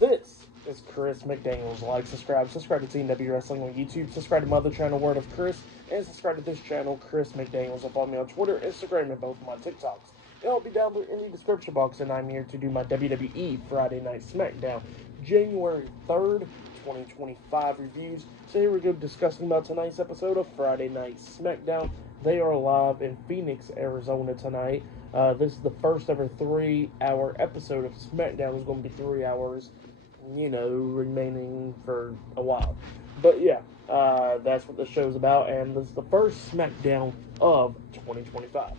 This is Chris McDaniels. Like, subscribe to TNW Wrestling on YouTube, subscribe to my other channel, Word of Chris, and subscribe to this channel, Chris McDaniels. And follow me on Twitter, Instagram, and both of my TikToks. It'll be down there in the description box, and I'm here to do my WWE Friday Night SmackDown, January 3rd, 2025 reviews. So here we go discussing about tonight's episode of Friday Night SmackDown. They are live in Phoenix, Arizona tonight. This is the first ever 3-hour episode of SmackDown. It's going to be 3 hours, remaining for a while. But yeah, that's what the show's about, and this is the first SmackDown of 2025.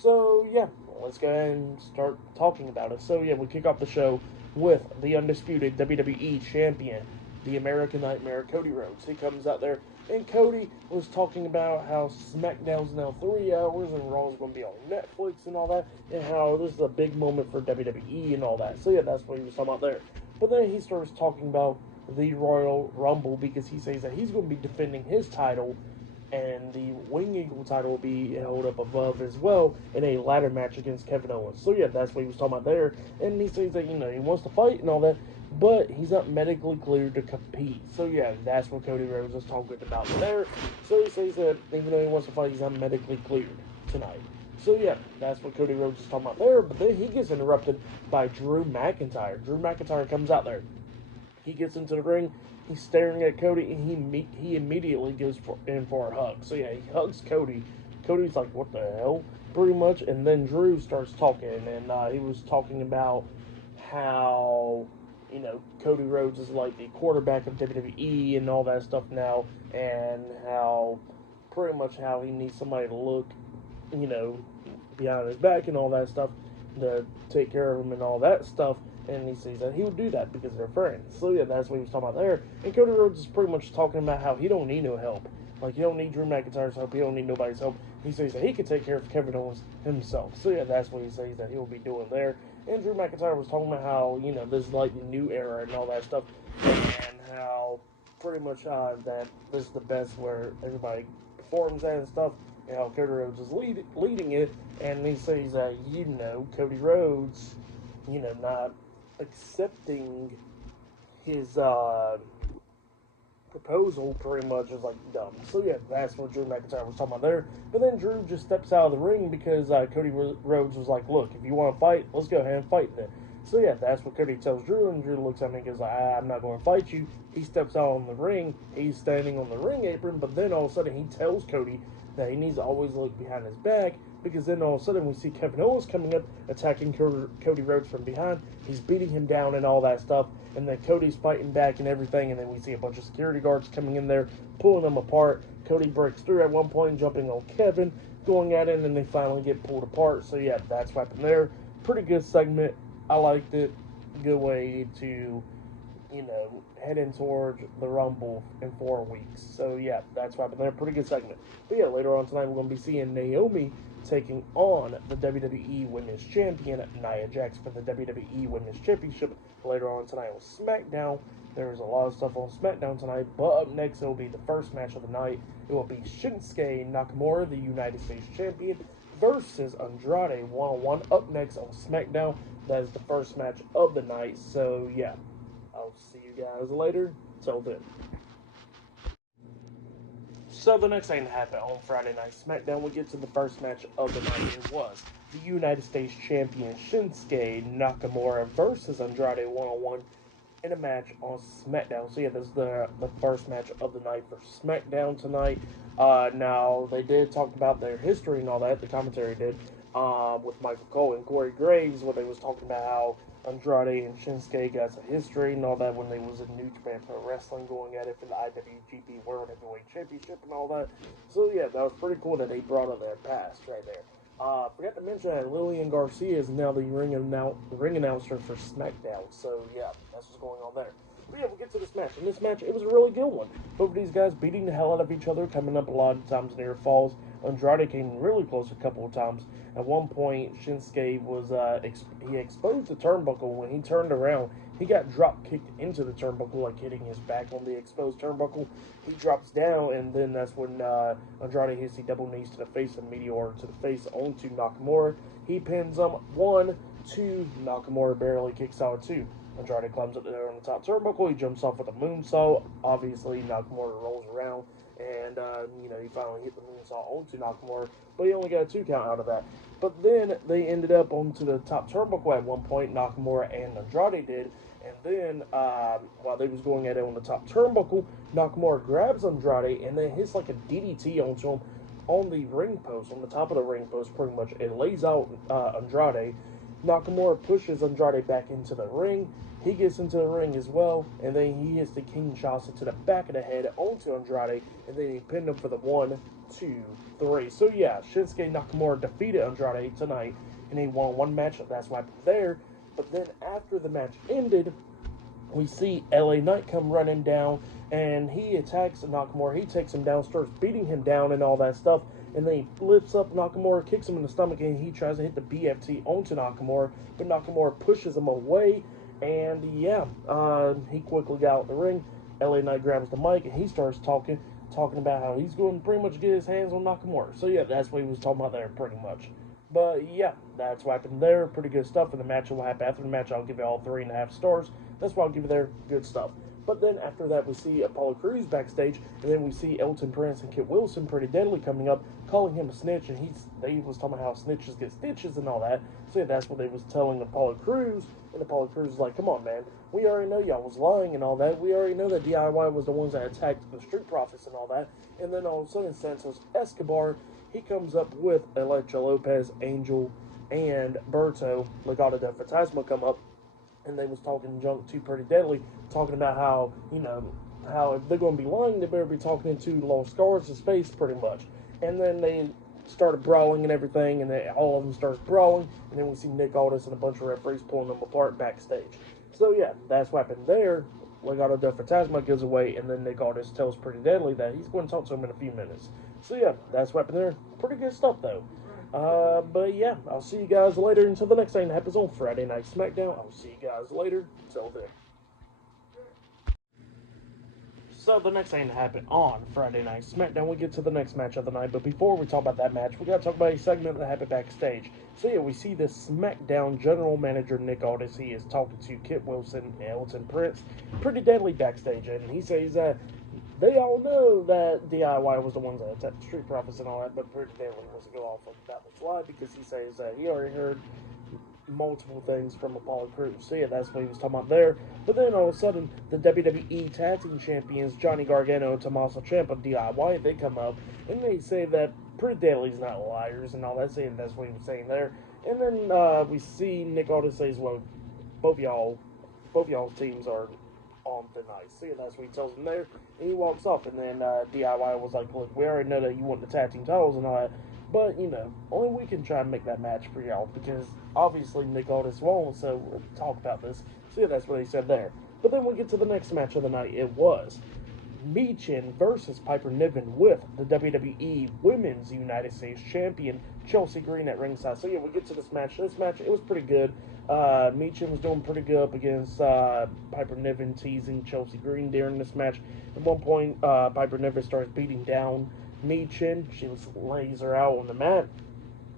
So yeah, let's go ahead and start talking about it. So yeah, we kick off the show with the undisputed WWE Champion, the American Nightmare, Cody Rhodes. He comes out there, and Cody was talking about how SmackDown's now 3 hours and Raw's going to be on Netflix and all that, and how this is a big moment for WWE and all that. So yeah, that's what he was talking about there. But then he starts talking about the Royal Rumble because he says that he's going to be defending his title, and the Wing Eagle title will be held up above as well in a ladder match against Kevin Owens. So yeah, that's what he was talking about there. And he says that, he wants to fight and all that, but he's not medically cleared to compete. So yeah, that's what Cody Rhodes is talking about there. So he says that even though he wants to fight, he's not medically cleared tonight. So yeah, that's what Cody Rhodes is talking about there. But then he gets interrupted by Drew McIntyre. Drew McIntyre comes out there. He gets into the ring. He's staring at Cody, and he immediately goes in for a hug. So yeah, he hugs Cody. Cody's like, "What the hell?" Pretty much. And then Drew starts talking, and he was talking about how Cody Rhodes is like the quarterback of WWE and all that stuff now, and how pretty much how he needs somebody to look, you know, behind his back and all that stuff to take care of him and all that stuff. And he says that he would do that because they're friends. So yeah, that's what he was talking about there. And Cody Rhodes is pretty much talking about how he don't need no help. Like, he don't need Drew McIntyre's help. He don't need nobody's help. He says that he can take care of Kevin Owens himself. So yeah, that's what he says that he'll be doing there. And Drew McIntyre was talking about how, this is like the new era and all that stuff. And how pretty much that this is the best where everybody performs that and stuff. And how Cody Rhodes is leading it. And he says that, Cody Rhodes, not accepting his proposal pretty much is like dumb. So yeah, that's what Drew McIntyre was talking about there. But then Drew just steps out of the ring because Cody Rhodes was like, "Look, if you want to fight, let's go ahead and fight then." So yeah, that's what Cody tells Drew, and Drew looks at me and goes, "I'm not going to fight you." He steps out on the ring. He's standing on the ring apron, but then all of a sudden he tells Cody that he needs to always look behind his back, because then all of a sudden we see Kevin Owens coming up, attacking Cody Rhodes from behind. He's beating him down and all that stuff, and then Cody's fighting back and everything, and then we see a bunch of security guards coming in there, pulling them apart. Cody breaks through at one point, jumping on Kevin, going at it, and then they finally get pulled apart. So yeah, that's what happened there. Pretty good segment. I liked it. Good way to, heading towards the Rumble in 4 weeks. So yeah, that's what happened there. Pretty good segment. But yeah, later on tonight we're going to be seeing Naomi taking on the WWE Women's Champion, Nia Jax, for the WWE Women's Championship later on tonight on SmackDown. There's a lot of stuff on SmackDown tonight, but up next it will be the first match of the night. It will be Shinsuke Nakamura, the United States Champion, versus Andrade one-on-one up next on SmackDown. That is the first match of the night. So yeah, I'll see you guys later. Till then. So the next thing that happened on Friday Night SmackDown, we get to the first match of the night. It was the United States Champion Shinsuke Nakamura versus Andrade one-on-one in a match on SmackDown. So yeah, this is the first match of the night for SmackDown tonight. Now they did talk about their history and all that. The commentary did with Michael Cole and Corey Graves, where they was talking about how Andrade and Shinsuke got some history and all that when they was in New Japan Pro Wrestling, going at it for the IWGP World Heavyweight Championship and all that. So yeah, that was pretty cool that they brought up their past right there. Forgot to mention that Lillian Garcia is now the ring announcer for SmackDown. So yeah, that's what's going on there. But yeah, we'll get to this match. In this match, it was a really good one. Both of these guys beating the hell out of each other, coming up a lot of times near falls. Andrade came really close a couple of times. At one point, Shinsuke was he exposed the turnbuckle. When he turned around, he got drop kicked into the turnbuckle, like hitting his back on the exposed turnbuckle. He drops down, and then that's when Andrade hits the double knees to the face and meteor to the face onto Nakamura. He pins him 1, 2. Nakamura barely kicks out 2. Andrade climbs up there on the top turnbuckle. He jumps off with a moonsault. Obviously, Nakamura rolls around, and he finally hit the moonsault onto Nakamura, but he only got a 2 count out of that. But then they ended up onto the top turnbuckle at one point. Nakamura and Andrade did, and then while they was going at it on the top turnbuckle, Nakamura grabs Andrade and then hits like a DDT onto him on the ring post, on the top of the ring post, pretty much. It lays out Andrade. Nakamura pushes Andrade back into the ring. He gets into the ring as well, and then he hits the Kinshasa to the back of the head onto Andrade, and then he pinned him for the 1, 2, 3. So yeah, Shinsuke Nakamura defeated Andrade tonight, and he won one match. That's why I'm there. But then after the match ended, we see LA Knight come running down, and he attacks Nakamura. He takes him down, starts beating him down and all that stuff, and then he lifts up Nakamura, kicks him in the stomach, and he tries to hit the BFT onto Nakamura, but Nakamura pushes him away, and yeah, he quickly got out the ring. LA Knight grabs the mic, and he starts talking about how he's going to pretty much get his hands on Nakamura. So yeah, that's what he was talking about there, pretty much. But yeah, that's what happened there. Pretty good stuff in the match. What happened after the match, I'll give it all 3.5 stars. That's what I'll give it there. Good stuff. But then after that, we see Apollo Crews backstage, and then we see Elton Prince and Kit Wilson, Pretty Deadly, coming up, calling him a snitch, and they was talking about how snitches get stitches and all that. So yeah, that's what they was telling Apollo Crews, and Apollo Crews was like, come on, man, we already know y'all was lying and all that. We already know that DIY was the ones that attacked the Street Profits and all that. And then all of a sudden, Santos Escobar, he comes up with Elektra Lopez, Angel, and Berto, Legado del Fantasma, come up, and they was talking junk to Pretty Deadly, talking about how, how if they're going to be lying, they better be talking into Lost Scars' face, pretty much. And then they started brawling and everything, and all of them starts brawling, and then we see Nick Aldis and a bunch of referees pulling them apart backstage. So yeah, that's what happened there. Legado del Fantasma goes away, and then Nick Aldis tells Pretty Deadly that he's going to talk to him in a few minutes. So yeah, that's what happened there. Pretty good stuff, though. But yeah, I'll see you guys later until the next thing that happens on Friday Night SmackDown. I'll see you guys later. Until then. So the next thing that happened on Friday Night SmackDown, we get to the next match of the night. But before we talk about that match, we got to talk about a segment that happened backstage. So yeah, we see this SmackDown general manager, Nick Aldis. He is talking to Kit Wilson and Elton Prince, Pretty Deadly, backstage. And he says that they all know that DIY was the ones that attacked the Street Profits and all that, but Pretty Deadly wants to go off of that slide because he says that he already heard multiple things from Apollo Crews. So yeah, that's what he was talking about there. But then all of a sudden, the WWE Tag Team Champions, Johnny Gargano and Tommaso Ciampa, DIY, they come up, and they say that Pretty Deadly's not liars and all that, saying that's what he was saying there. And then we see Nick Aldis says, well, both y'all's teams are on thin ice. So yeah, that's what he tells him there, and he walks off. And then DIY was like, look, we already know that you want the tag team titles and all that, but only we can try and make that match for y'all, because obviously Nick Aldis won't, so we'll talk about this. So yeah, that's what he said there. But then we get to the next match of the night. It was Michin versus Piper Niven with the WWE Women's United States Champion Chelsea Green at ringside. So yeah, we get to this match. This match, it was pretty good. Michin was doing pretty good up against Piper Niven, teasing Chelsea Green during this match. At one point, Piper Niven starts beating down Michin. She lays her out on the mat.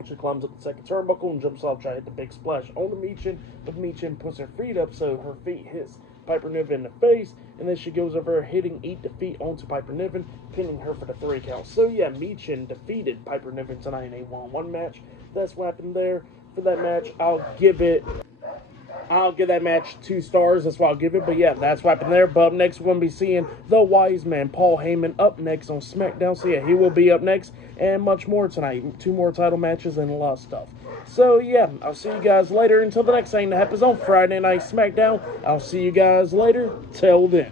She climbs up the second turnbuckle and jumps off, trying to hit the big splash on the Michin, but Michin puts her feet up so her feet hits Piper Niven in the face, and then she goes over hitting Eat Defeat onto Piper Niven, pinning her for the 3 count. So yeah, Michin defeated Piper Niven tonight in a 1-on-1 match. That's what happened there. For that match, I'll give that match 2 stars. That's what I'll give it. But yeah, that's what happened there. But up next, we're going to be seeing the Wise Man, Paul Heyman, up next on SmackDown. So yeah, he will be up next, and much more tonight. 2 more title matches and a lot of stuff. So yeah, I'll see you guys later until the next thing that happens on Friday Night SmackDown. I'll see you guys later. Till then.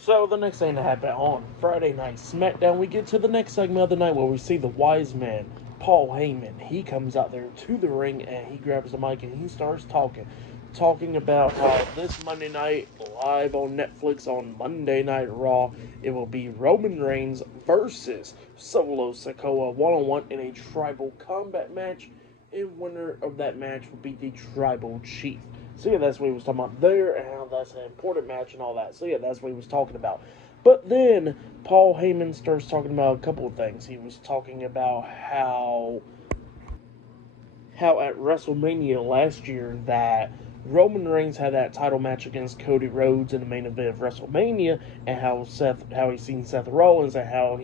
So the next thing that happened on Friday Night SmackDown, we get to the next segment of the night where we see the Wise Man, Paul Heyman. He comes out there to the ring and he grabs the mic and he starts talking about how this Monday night, live on Netflix on Monday Night Raw, it will be Roman Reigns versus Solo Sikoa 1-on-1 in a tribal combat match, and winner of that match will be the Tribal Chief. So yeah, that's what he was talking about there, and how that's an important match and all that. So yeah, that's what he was talking about. But then Paul Heyman starts talking about a couple of things. He was talking about how at WrestleMania last year that Roman Reigns had that title match against Cody Rhodes in the main event of WrestleMania, and how he seen Seth Rollins, and how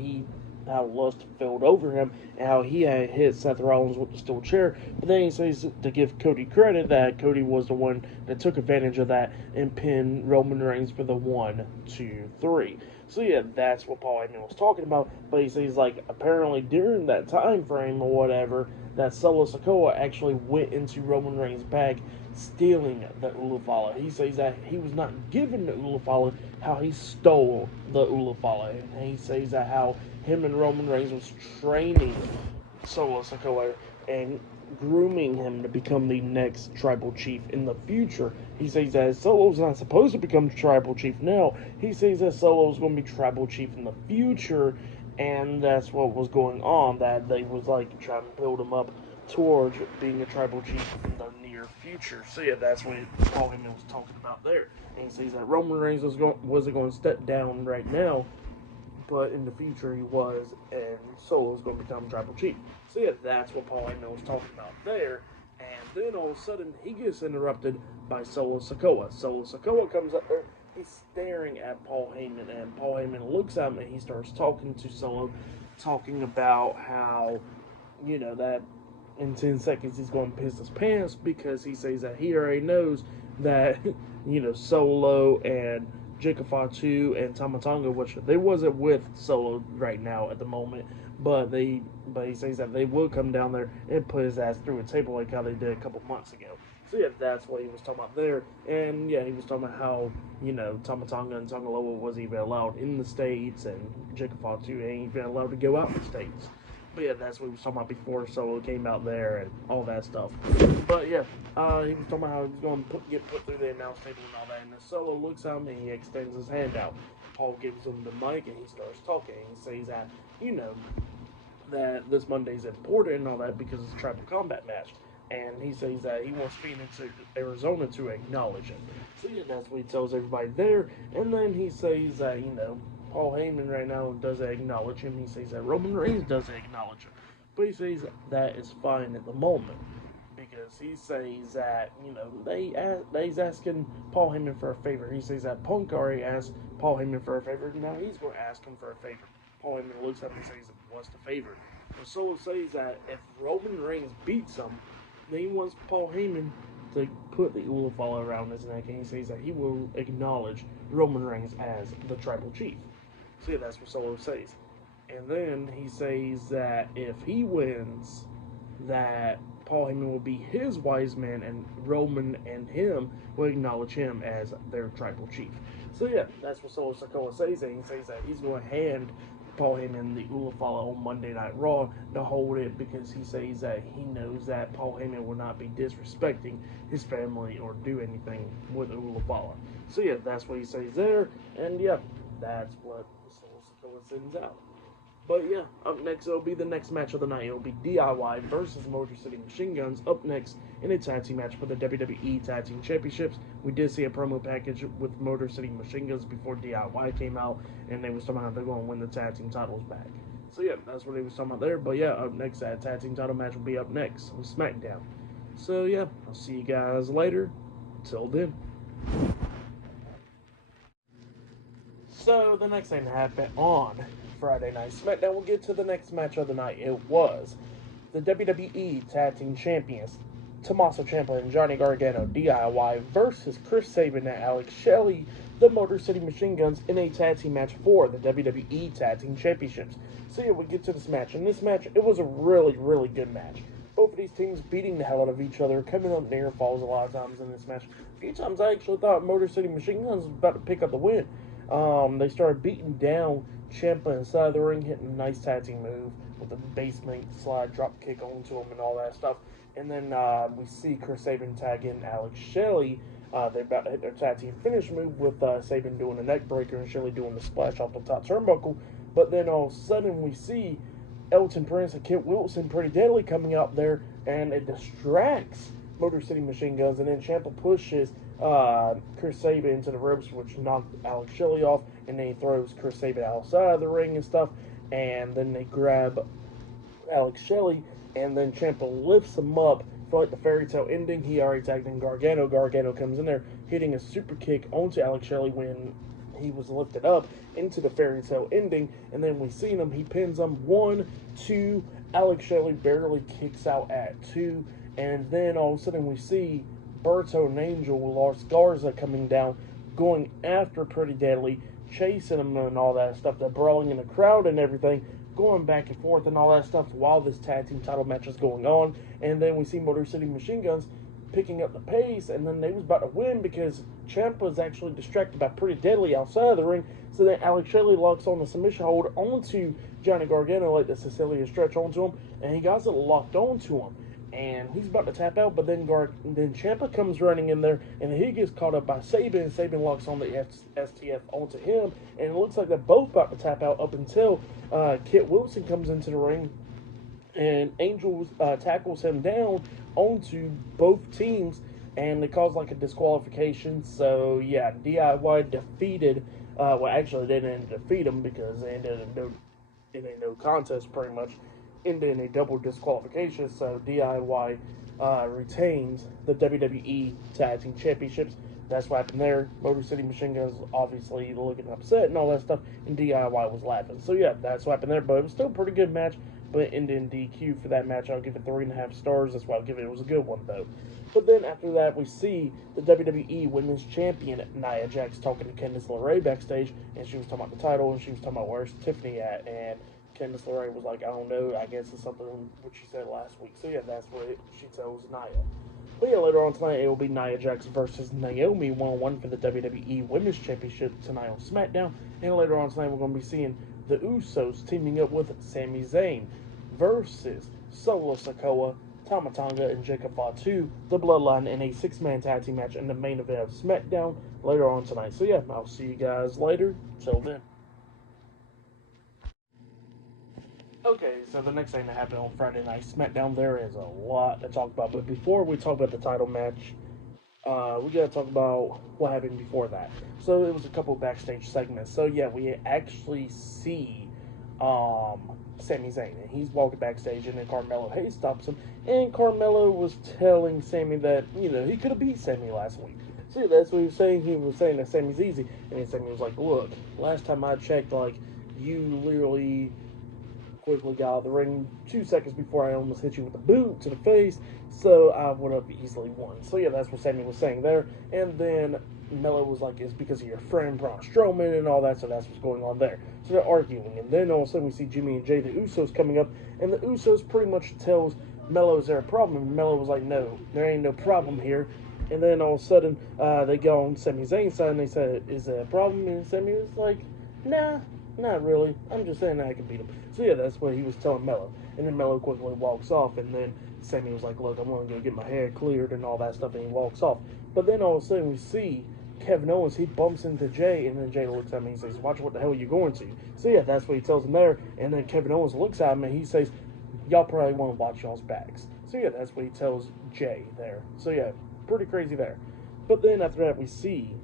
lust filled over him, and how he had hit Seth Rollins with the steel chair. But then he says to give Cody credit that Cody was the one that took advantage of that and pinned Roman Reigns for the 1, 2, 3. So yeah, that's what Paul Heyman was talking about. But he says like apparently during that time frame or whatever, that Solo Sikoa actually went into Roman Reigns' bag, stealing the Ulufala. He says that he was not given the Ulufala, how he stole the Ulufala. And he says that how him and Roman Reigns was training Solo Sikoa and grooming him to become the next tribal chief in the future. He says that Solo's not supposed to become tribal chief now. He says that Solo's going to be tribal chief in the future, and that's what was going on, that they was like trying to build him up towards being a tribal chief in the near future. So yeah, that's what Paul Heyman was talking about there. And he says that Roman Reigns wasn't going to step down right now, but in the future he was, and Solo's going to become tribal chief. So yeah, that's what Paul Heyman was talking about there. And then all of a sudden he gets interrupted by Solo Sikoa. Solo Sikoa comes up there. He's staring at Paul Heyman, and Paul Heyman looks at him and he starts talking to Solo, talking about how, that in 10 seconds he's going to piss his pants because he says that he already knows that, Solo and Jacob Fatu and Tama Tonga, which they wasn't with Solo right now at the moment, but he says that they will come down there and put his ass through a table like how they did a couple months ago. So yeah, that's what he was talking about there. And yeah, he was talking about how, Tama Tonga and Tonga Loa wasn't even allowed in the States, and Jacob Fatu ain't even allowed to go out in the States. But yeah, that's what he was talking about before Solo came out there and all that stuff. But yeah, he was talking about how he was going to get put through the announce table and all that. And then Solo looks at him and he extends his hand out. Paul gives him the mic and he starts talking. He says that, that this Monday's important and all that because it's a tribal combat match. And he says that he wants Phoenix, Arizona to acknowledge him. So yeah, that's what he tells everybody there. And then he says that, Paul Heyman right now doesn't acknowledge him. He says that Roman Reigns doesn't acknowledge him. But he says that is fine at the moment. Because he says that, he's asking Paul Heyman for a favor. He says that Punk already asked Paul Heyman for a favor. Now he's going to ask him for a favor. Paul Heyman looks at him and says, what's the favor? And Solo says that if Roman Reigns beats him, then he wants Paul Heyman to put the Ulufala around his neck, and he says that he will acknowledge Roman Reigns as the tribal chief. So yeah, that's what Solo says. And then he says that if he wins, that Paul Heyman will be his wise man, and Roman and him will acknowledge him as their tribal chief. So yeah, that's what Solo Sikoa says, and he says that he's going to hand Paul Heyman the Ulufala on Monday Night Raw to hold it, because he says that he knows that Paul Heyman will not be disrespecting his family or do anything with the Ulufala. So yeah, that's what he says there, and yeah, that's what Solo Sikoa sends out. But yeah, up next it'll be the next match of the night. It'll be DIY versus Motor City Machine Guns up next in a tag team match for the WWE Tag Team Championships. We did see a promo package with Motor City Machine Guns before DIY came out, and they was talking about they're going to win the tag team titles back. So yeah, that's what he was talking about there. But yeah, up next, that tag team title match will be up next on SmackDown. So yeah, I'll see you guys later. Till then. So the next thing that happened on Friday Night SmackDown, we'll get to the next match of the night. It was the WWE Tag Team Champions, Tommaso Ciampa and Johnny Gargano, DIY, versus Chris Sabin and Alex Shelley, the Motor City Machine Guns, in a tag team match for the WWE Tag Team Championships. So yeah, we get to this match. In this match, it was a really, really good match. Both of these teams beating the hell out of each other, coming up near falls a lot of times in this match. A few times I actually thought Motor City Machine Guns was about to pick up the win. They started beating down Ciampa inside of the ring, hitting a nice tag team move with the basement slide drop kick onto him and all that stuff. And then we see Chris Sabin tag in Alex Shelley. They're about to hit their tag team finish move with Sabin doing a neck breaker and Shelley doing the splash off the top turnbuckle. But then all of a sudden we see Elton Prince and Kit Wilson Pretty Deadly coming out there, and it distracts Motor City Machine Guns, and then Ciampa pushes Chris Sabin into the ropes, which knocked Alex Shelley off, and then he throws Chris Sabin outside of the ring and stuff, and then they grab Alex Shelley, and then Ciampa lifts him up for like the fairy tale ending. He already tagged in Gargano. Gargano comes in there hitting a super kick onto Alex Shelley when he was lifted up into the fairy tale ending, and then we seen him. He pins him 1, 2. Alex Shelley barely kicks out at 2, and then all of a sudden we see Berto and Angel with Lars Garza coming down, going after Pretty Deadly, chasing him and all that stuff. They're brawling in the crowd and everything, going back and forth and all that stuff while this tag team title match is going on. And then we see Motor City Machine Guns picking up the pace, and then they was about to win because Ciampa was actually distracted by Pretty Deadly outside of the ring. So then Alex Shelley locks on the submission hold onto Johnny Gargano, like the Sicilian stretch onto him, and he got it locked onto him. And he's about to tap out, but then Ciampa comes running in there, and he gets caught up by Sabin, and Sabin locks on the STF onto him, and it looks like they're both about to tap out up until Kit Wilson comes into the ring, and Angel tackles him down onto both teams, and they cause like a disqualification. So yeah, DIY defeated. Well, actually, they didn't defeat him because they ended in a no contest, pretty much ended in a double disqualification. So DIY retains the WWE Tag Team Championships. That's what happened there. Motor City Machine Guns obviously looking upset and all that stuff, and DIY was laughing. So yeah, that's what happened there. But it was still a pretty good match. But it ended in DQ for that match. I'll give it 3.5 stars. That's why I'll give it. It was a good one though. But then after that, we see the WWE Women's Champion Nia Jax talking to Candice LeRae backstage, and she was talking about the title, and she was talking about where's Tiffany at, and Candice LeRae was like, I don't know. I guess it's something what she said last week. So yeah, that's what she tells Nia. But yeah, later on tonight, it will be Nia Jax versus Naomi 1-on-1 for the WWE Women's Championship tonight on SmackDown. And later on tonight, we're going to be seeing the Usos teaming up with Sami Zayn versus Solo Sikoa, Tama Tonga, and Jacob Fatu, the Bloodline, in a 6-man tag team match in the main event of SmackDown later on tonight. So yeah, I'll see you guys later. Till then. Okay, so the next thing that happened on Friday Night SmackDown, there is a lot to talk about. But before we talk about the title match, we got to talk about what happened before that. So it was a couple of backstage segments. So yeah, we actually see Sami Zayn, and he's walking backstage, and then Carmelo Hayes stops him, and Carmelo was telling Sami that, you know, he could have beat Sami last week. See, that's what he was saying. He was saying that Sami's easy, and then Sami was like, look, last time I checked, like, you literally quickly got out of the ring 2 seconds before I almost hit you with a boot to the face, so I would have easily won. So yeah, that's what Sami was saying there. And then Mello was like, it's because of your friend Braun Strowman and all that, so that's what's going on there. So they're arguing, and then all of a sudden we see Jimmy and Jay, the Usos, coming up, and the Usos pretty much tells Mello, is there a problem? And Mello was like, no, there ain't no problem here. And then all of a sudden, they go on Sami Zayn's side, and they said, is there a problem? And Sami was like, nah, not really. I'm just saying that I can beat him. So yeah, that's what he was telling Mello. And then Mello quickly walks off, and then Sami was like, look, I'm going to go get my hair cleared and all that stuff, and he walks off. But then all of a sudden we see Kevin Owens, he bumps into Jay, and then Jay looks at me and says, watch what the hell you're going to. So yeah, that's what he tells him there. And then Kevin Owens looks at him, and he says, y'all probably want to watch y'all's backs. So yeah, that's what he tells Jay there. So yeah, pretty crazy there. But then after that, we see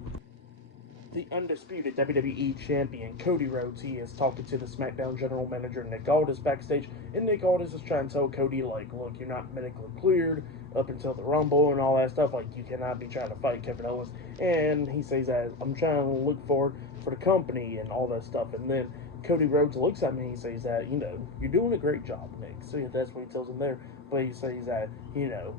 the undisputed WWE Champion, Cody Rhodes. He is talking to the SmackDown General Manager, Nick Aldis, backstage, and Nick Aldis is trying to tell Cody, like, look, you're not medically cleared up until the Rumble and all that stuff. Like, you cannot be trying to fight Kevin Owens. And he says that, I'm trying to look forward for the company and all that stuff. And then Cody Rhodes looks at me and he says that, you know, you're doing a great job, Nick. So yeah, that's what he tells him there. But he says that, you know,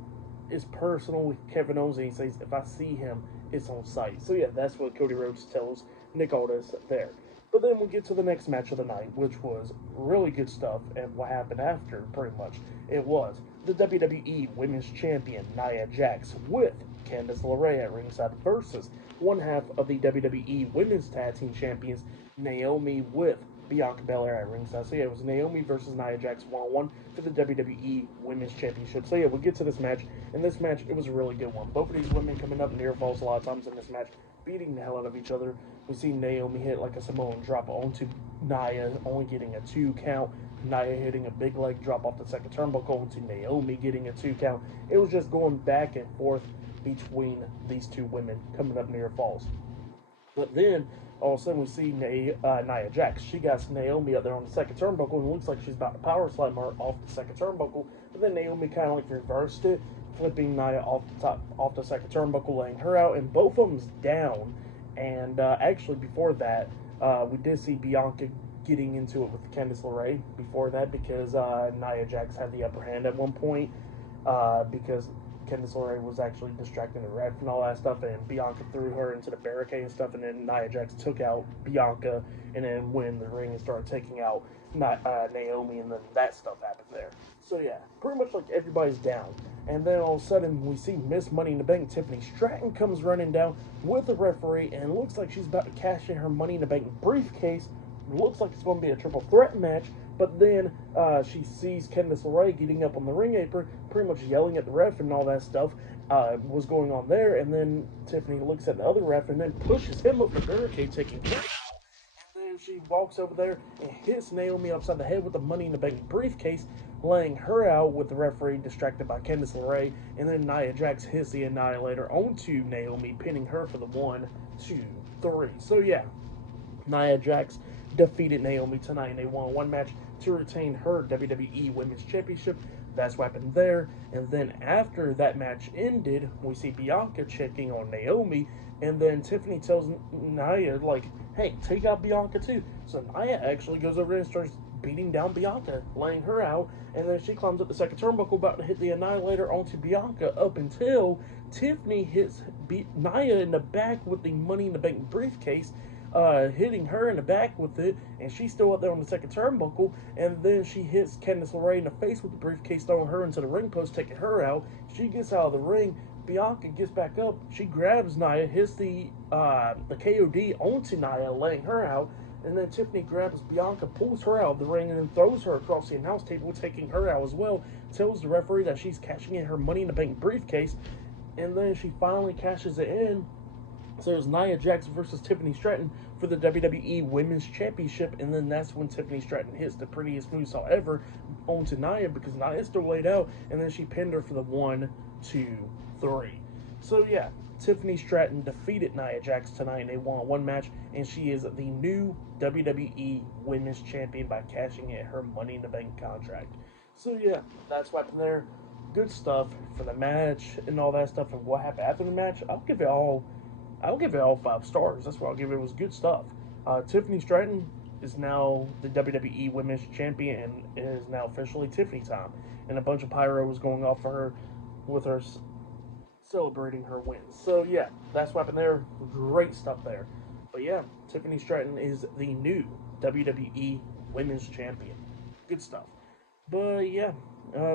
it's personal with Kevin Owens, and he says, if I see him, it's on sight. So yeah, that's what Cody Rhodes tells Nick Aldis there. But then we get to the next match of the night, which was really good stuff, and what happened after, pretty much, it was the WWE Women's Champion, Nia Jax, with Candice LeRae at ringside versus one half of the WWE Women's Tag Team Champions, Naomi, with Bianca Belair at ringside. So yeah, it was Naomi versus Nia Jax 1-on-1 for the WWE Women's Championship. So yeah, we'll get to this match. In this match, it was a really good one. Both of these women coming up near falls a lot of times in this match, beating the hell out of each other. We see Naomi hit like a Samoan drop onto Nia, only getting a 2 count. Nia hitting a big leg drop off the second turnbuckle into Naomi getting a 2 count. It was just going back and forth between these two women coming up near falls. But then all of a sudden we see Nia Jax. She got Naomi up there on the second turnbuckle, and it looks like she's about to power slam her off the second turnbuckle. but then Naomi kind of like reversed it, flipping Nia off the second turnbuckle, laying her out, and both of them's down. And actually, before that, we did see Bianca getting into it with Candice LeRae before that because Nia Jax had the upper hand at one point because Candice LeRae was actually distracting the ref and all that stuff, and Bianca threw her into the barricade and stuff, and then Nia Jax took out Bianca, and then went in the ring and started taking out Naomi, and then that stuff happened there. So yeah, pretty much like everybody's down. And then all of a sudden, we see Miss Money in the Bank, Tiffany Stratton, comes running down with the referee, and it looks like she's about to cash in her Money in the Bank briefcase. It looks like it's going to be a triple threat match, but then she sees Candice LeRae getting up on the ring apron, pretty much yelling at the ref and all that stuff was going on there, and then Tiffany looks at the other ref and then pushes him up the barricade, taking care of it. And then she walks over there and hits Naomi upside the head with the Money in the Bank briefcase, laying her out with the referee distracted by Candice LeRae, and then Nia Jax hits the Annihilator onto Naomi, pinning her for the 1, 2, 3. So yeah, Nia Jax defeated Naomi tonight in a one-on-one match to retain her WWE Women's Championship. That's what happened there. And then after that match ended, we see Bianca checking on Naomi, and then Tiffany tells Nia, like, hey, take out Bianca too. So Nia actually goes over there and starts beating down Bianca, laying her out, and then she climbs up the second turnbuckle, about to hit the Annihilator onto Bianca, up until Tiffany hits Nia in the back with the Money in the Bank briefcase, hitting her in the back with it, and she's still up there on the second turnbuckle, and then she hits Candice LeRae in the face with the briefcase, throwing her into the ring post, taking her out. She gets out of the ring. Bianca gets back up. She grabs Nia, hits the KOD onto Nia, laying her out, and then Tiffany grabs Bianca, pulls her out of the ring, and then throws her across the announce table, taking her out as well. Tells the referee that she's cashing in her Money in the Bank briefcase, and then she finally cashes it in. So there's Nia Jax versus Tiffany Stratton for the WWE Women's Championship, and then that's when Tiffany Stratton hits the prettiest moonsault ever onto Nia, because Nia's still laid out, and then she pinned her for the 1, 2, 3. So yeah, Tiffany Stratton defeated Nia Jax tonight in a one-on-one match, and she is the new WWE Women's Champion by cashing in her Money in the Bank contract. So yeah, that's what happened there. Good stuff for the match and all that stuff, and what happened after the match. I'll give it all 5 stars. That's what I'll give it. It was good stuff. Tiffany Stratton is now the WWE Women's Champion, and it is now officially Tiffany time. And a bunch of pyro was going off for her, with her celebrating her wins. So yeah, that's what happened there. Great stuff there. But yeah, Tiffany Stratton is the new WWE Women's Champion. Good stuff. But yeah,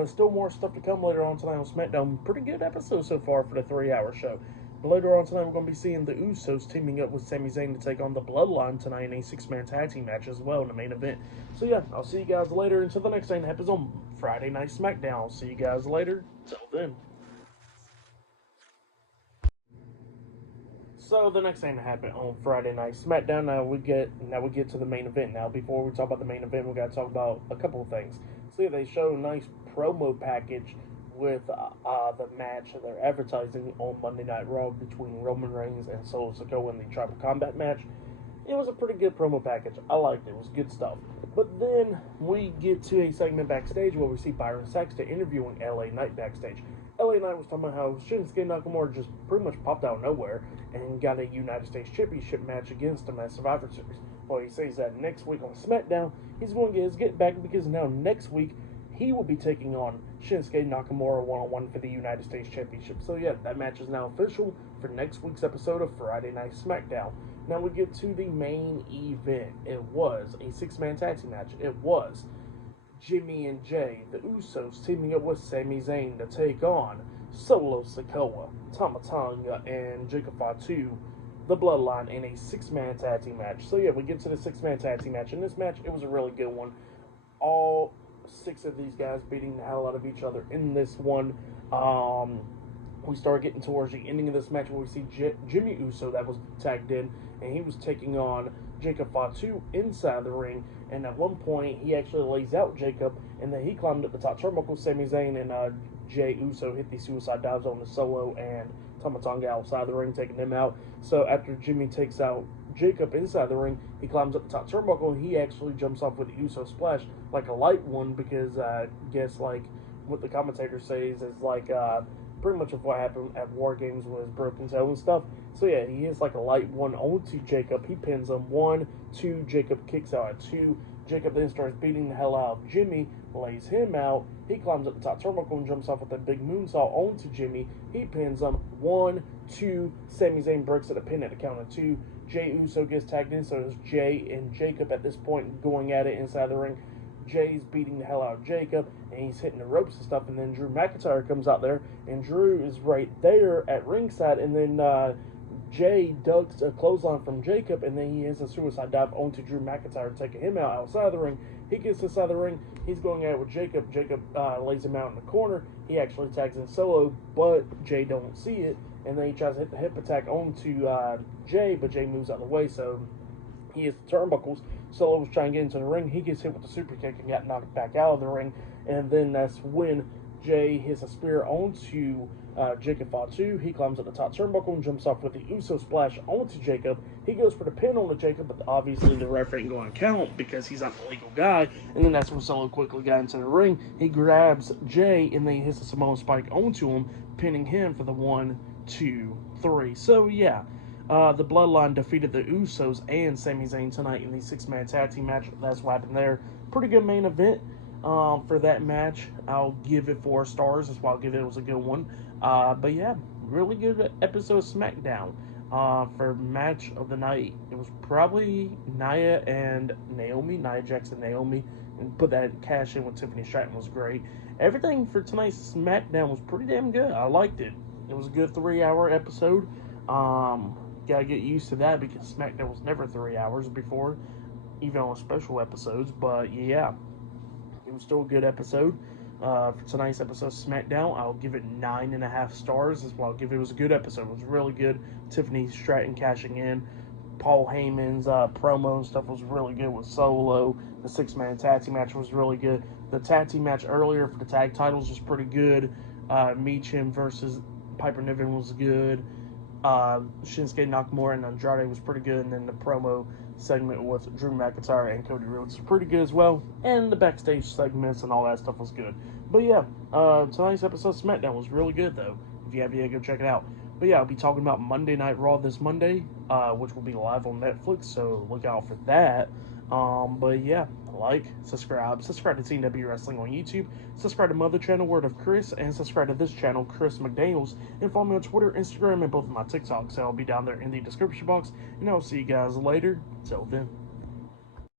still more stuff to come later on tonight on SmackDown. Pretty good episode so far for the 3-hour show. But later on tonight, we're going to be seeing the Usos teaming up with Sami Zayn to take on the Bloodline tonight in a 6-man tag team match as well in the main event. So yeah, I'll see you guys later until the next thing that happens on Friday Night SmackDown. I'll see you guys later. Till then. So the next thing that happened on Friday Night SmackDown, now we get to the main event. Now before we talk about the main event, we got to talk about a couple of things. So yeah, they show a nice promo package with the match that they're advertising on Monday Night Raw between Roman Reigns and Solo Sikoa in the Tribal Combat match. It was a pretty good promo package. I liked it. It was good stuff. But then we get to a segment backstage where we see Byron Saxton interviewing LA Knight backstage. LA Knight was talking about how Shinsuke Nakamura just pretty much popped out of nowhere and got a United States Championship match against him at Survivor Series. Well, he says that next week on SmackDown, he's going to get his get back, because now next week he will be taking on Shinsuke Nakamura one-on-one for the United States Championship. So yeah, that match is now official for next week's episode of Friday Night SmackDown. Now we get to the main event. It was a 6-man tag team match. It was Jimmy and Jay, the Usos, teaming up with Sami Zayn to take on Solo Sikoa, Tama Tonga, and Jacob Fatu, the Bloodline, in a 6-man tag team match. So yeah, we get to the 6-man tag team match. In this match, it was a really good one. All 6 of these guys beating the hell out of each other in this one. We start getting towards the ending of this match where we see Jimmy Uso that was tagged in, and he was taking on Jacob Fatu inside the ring, and at one point he actually lays out Jacob, and then he climbed up the top turnbuckle. Sami Zayn and Jay Uso hit the suicide dives on the Solo and Tama Tonga outside the ring, taking them out. So after Jimmy takes out Jacob inside the ring, he climbs up the top turnbuckle, and he actually jumps off with the Uso splash, like a light one, because I guess like what the commentator says is like pretty much of what happened at War Games with his broken toe and stuff. So yeah, he is like a light one onto Jacob. He pins him 1, 2. Jacob kicks out at 2. Jacob then starts beating the hell out of Jimmy, lays him out. He climbs up the top turnbuckle and jumps off with a big moonsault onto Jimmy. He pins him 1, 2. Sami Zayn breaks at a pin at the count of 2. Jey Uso gets tagged in, so there's Jey and Jacob at this point going at it inside the ring. Jay's beating the hell out of Jacob, and he's hitting the ropes and stuff, and then Drew McIntyre comes out there, and Drew is right there at ringside, and then Jay ducks a clothesline from Jacob, and then he hits a suicide dive onto Drew McIntyre, taking him out outside the ring. He gets inside the ring, he's going at it with Jacob. Jacob lays him out in the corner. He actually tags in Solo, but Jay don't see it, and then he tries to hit the hip attack onto Jay, but Jay moves out of the way, so he hits the turnbuckles. Solo was trying to get into the ring. He gets hit with the super kick and got knocked back out of the ring. And then that's when Jay hits a spear onto Jacob Fatu. He climbs up the top turnbuckle and jumps off with the Uso splash onto Jacob. He goes for the pin onto Jacob, but obviously the ref ain't going to count because he's not the legal guy. And then that's when Solo quickly got into the ring. He grabs Jay and then he hits a Samoan spike onto him, pinning him for the 1, 2, 3. So yeah. The Bloodline defeated the Usos and Sami Zayn tonight in the 6-man tag team match. That's what happened there. Pretty good main event for that match. I'll give it 4 stars. That's why I'll give it. It was a good one. But yeah, really good episode of SmackDown. For match of the night, it was probably Nia and Naomi. Nia Jax and Naomi. And put that cash in with Tiffany Stratton was great. Everything for tonight's SmackDown was pretty damn good. I liked it. It was a good 3-hour episode. Gotta get used to that because SmackDown was never 3 hours before, even on special episodes. But yeah, it was still a good episode. For tonight's episode of SmackDown, I'll give it 9.5 stars. That's why I'll give it. It was a good episode. It was really good. Tiffany Stratton cashing in. Paul Heyman's promo and stuff was really good with Solo. The 6-man tag team match was really good. The tag team match earlier for the tag titles was pretty good. Meechim versus Piper Niven was good. Shinsuke Nakamura and Andrade was pretty good, and then the promo segment with Drew McIntyre and Cody Rhodes was pretty good as well, and the backstage segments and all that stuff was good. But yeah, tonight's episode of SmackDown was really good though. If you have yet, go check it out. But yeah, I'll be talking about Monday Night Raw this Monday, which will be live on Netflix, so look out for that. But yeah, like, subscribe to TNW Wrestling on YouTube, subscribe to my other channel, Word of Chris, and subscribe to this channel, Chris McDaniels, and follow me on Twitter, Instagram, and both of my TikToks. So I'll be down there in the description box, and I'll see you guys later. Till then.